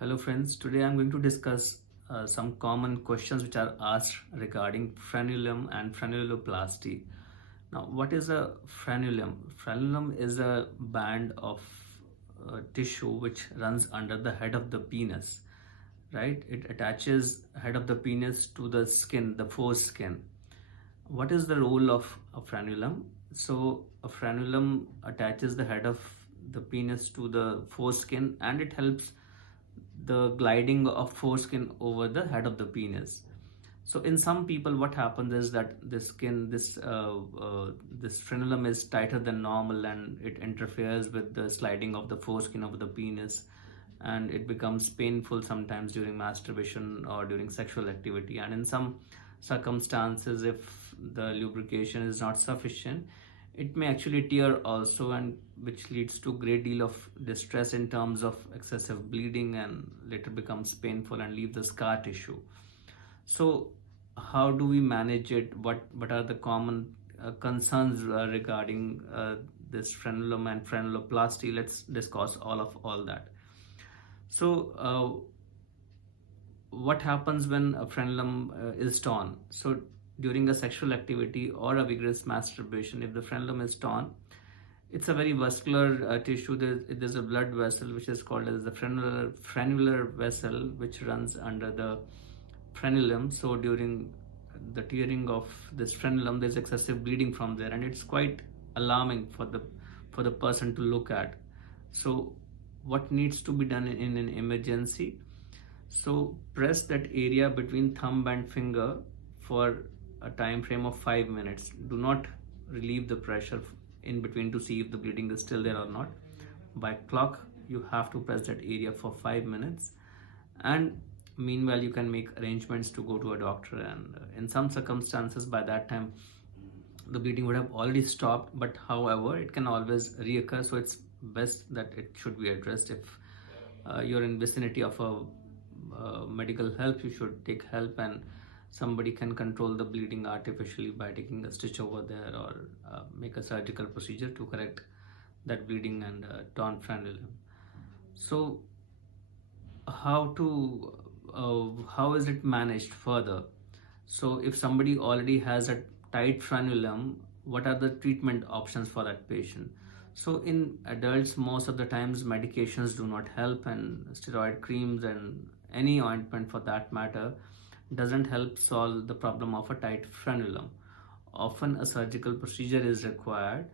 Hello friends, today I'm going to discuss some common questions which are asked regarding frenulum and frenuloplasty. Now, what is a frenulum? Frenulum is a band of tissue which runs under the head of the penis, right? It attaches head of the penis to the skin, the foreskin. What is the role of a frenulum? So, a frenulum attaches the head of the penis to the foreskin and it helps the gliding of foreskin over the head of the penis. So in some people, what happens is that the skin, this frenulum is tighter than normal, and it interferes with the sliding of the foreskin over the penis, and it becomes painful sometimes during masturbation or during sexual activity. And in some circumstances, if the lubrication is not sufficient, it may actually tear also, and which leads to great deal of distress in terms of excessive bleeding, and later becomes painful and leave the scar tissue. So how do we manage it? What are the common concerns regarding this frenulum and frenuloplasty? Let's discuss all that. So what happens when a frenulum is torn? So during a sexual activity or a vigorous masturbation, if the frenulum is torn, it's a very vascular tissue. There's a blood vessel which is called as the frenular vessel, which runs under the frenulum. So during the tearing of this frenulum, there's excessive bleeding from there, and it's quite alarming for the person to look at. So what needs to be done in an emergency? So press that area between thumb and finger for a time frame of 5 minutes. Do not relieve the pressure in between to see if the bleeding is still there or not. By clock, you have to press that area for 5 minutes, and meanwhile you can make arrangements to go to a doctor, and in some circumstances by that time the bleeding would have already stopped, but however it can always reoccur. So it's best that it should be addressed. If you're in vicinity of a medical help, you should take help, and somebody can control the bleeding artificially by taking a stitch over there, or make a surgical procedure to correct that bleeding and torn frenulum. So how is it managed further? So if somebody already has a tight frenulum, what are the treatment options for that patient? So in adults, most of the times medications do not help, and steroid creams and any ointment for that matter doesn't help solve the problem of a tight frenulum. Often a surgical procedure is required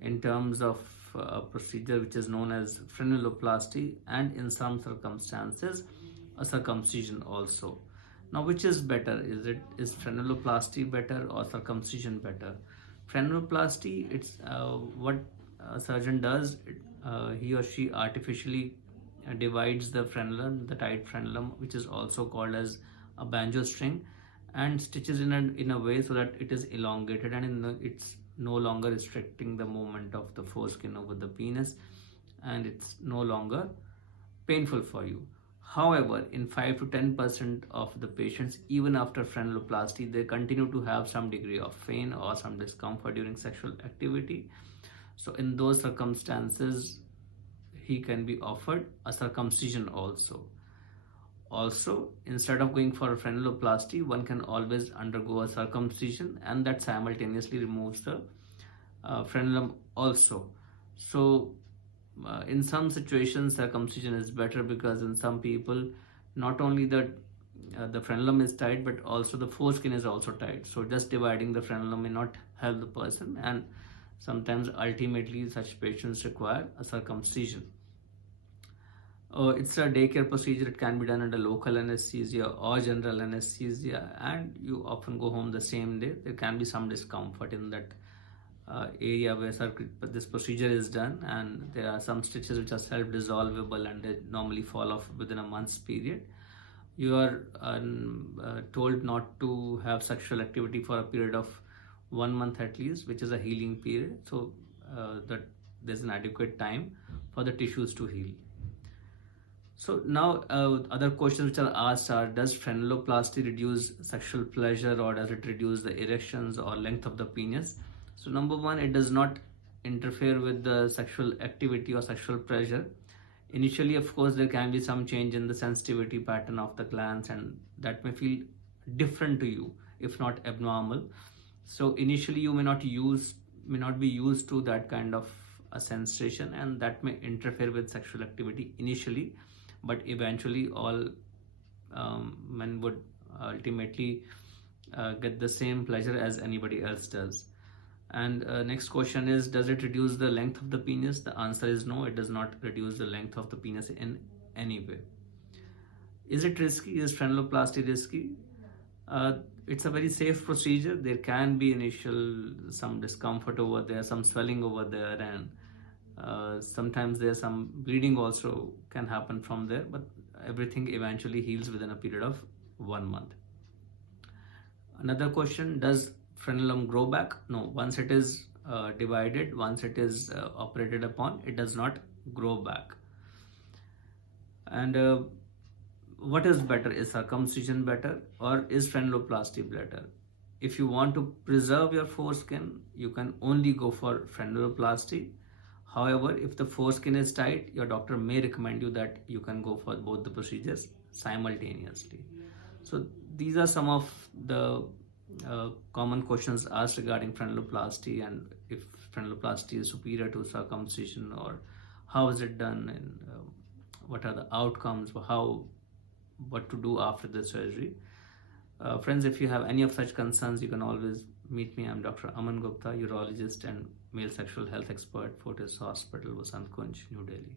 in terms of a procedure which is known as frenuloplasty, and in some circumstances a circumcision also. Now, which is better? Is frenuloplasty better or circumcision better? Frenuloplasty, it's what a surgeon does. He or she artificially divides the frenulum, the tight frenulum, which is also called as a banjo string, and stitches in a way so that it is elongated, and it's no longer restricting the movement of the foreskin over the penis, and it's no longer painful for you. However, in 5 to 10% of the patients, even after frenuloplasty, they continue to have some degree of pain or some discomfort during sexual activity. So in those circumstances, he can be offered a circumcision also. Also, instead of going for a frenuloplasty, one can always undergo a circumcision, and that simultaneously removes the frenulum also. So in some situations circumcision is better, because in some people not only the frenulum is tight, but also the foreskin is also tight. So just dividing the frenulum may not help the person, and sometimes ultimately such patients require a circumcision. It's a daycare procedure. It can be done under local anesthesia or general anesthesia, and you often go home the same day. There can be some discomfort in that area where this procedure is done, and there are some stitches which are self-dissolvable, and they normally fall off within a month's period. You are told not to have sexual activity for a period of 1 month at least, which is a healing period, so that there's an adequate time for the tissues to heal. So now other questions which are asked are, does frenuloplasty reduce sexual pleasure, or does it reduce the erections or length of the penis? So number one, it does not interfere with the sexual activity or sexual pleasure. Initially, of course, there can be some change in the sensitivity pattern of the glands, and that may feel different to you, if not abnormal. So initially, you may not be used to that kind of a sensation, and that may interfere with sexual activity initially, but eventually, all men would ultimately get the same pleasure as anybody else does. And next question is, does it reduce the length of the penis? The answer is no, it does not reduce the length of the penis in any way. Is it risky? Is frenuloplasty risky? It's a very safe procedure. There can be initial some discomfort over there, some swelling over there, and sometimes there's some bleeding also can happen from there, but everything eventually heals within a period of 1 month. Another question, does frenulum grow back? No, once it is divided, once it is operated upon, it does not grow back. And what is better? Is circumcision better, or is frenuloplasty better? If you want to preserve your foreskin, you can only go for frenuloplasty. However, if the foreskin is tight, your doctor may recommend you that you can go for both the procedures simultaneously. So these are some of the common questions asked regarding frenuloplasty, and if frenuloplasty is superior to circumcision, or how is it done, and what are the outcomes, what to do after the surgery. Friends, if you have any of such concerns, you can always meet me. I'm Dr. Aman Gupta, urologist and male sexual health expert, Fortis Hospital, Vasant Kunj, New Delhi.